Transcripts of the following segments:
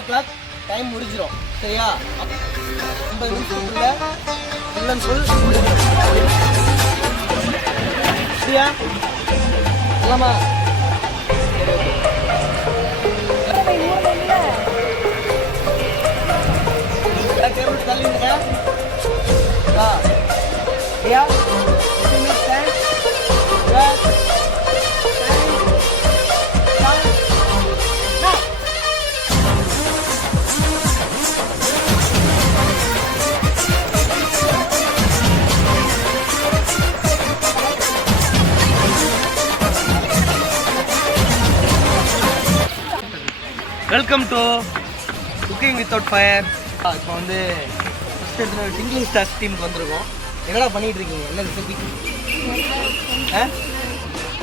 o'clock time முடிஞ்சிடும். சரியா? 50 நிமிஷத்துக்குள்ள இல்லைன்னு சொல் சரியா? இல்லைம்மா டேபிள் தள்ளிங்க. சரியா? Welcome to cooking without fire. இப்போ வந்து ஃபஸ்ட் எடுத்து சிங்கிங் ஸ்டார்ஸ் டீமுக்கு வந்திருக்கோம். என்னடா பண்ணிகிட்டு இருக்கீங்க? என்ன ரெசிபி?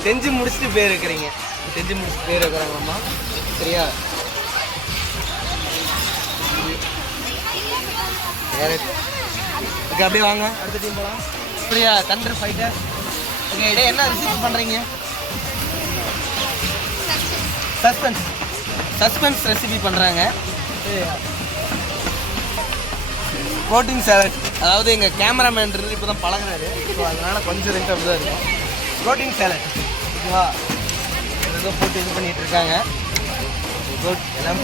செஞ்சு முடிச்சுட்டு பேர் இருக்கிறீங்க. செஞ்சு முடிச்சுட்டு பேர் இருக்கிறாங்கம்மா. சரியா? ஓகே, அப்படியே வாங்க அடுத்த டீம் போகலாம். சரியா? Thunder fighter. ஓகே, இடே என்ன ரெசிபி பண்ணுறீங்க? சஸ்பென்ஸ் ரெசிபி பண்ணுறாங்க. Protein salad. அதாவது எங்கள் கேமராமேன் இப்போ தான் பழகுறாரு. ஸோ அதனால் கொஞ்சம் ரெண்டு அப்படி தான் இருக்கும். ப்ரோட்டீன் சாலட் ஓகேவா? ஏதோ போட்டு இது பண்ணிகிட்டு இருக்காங்க. எல்லாம்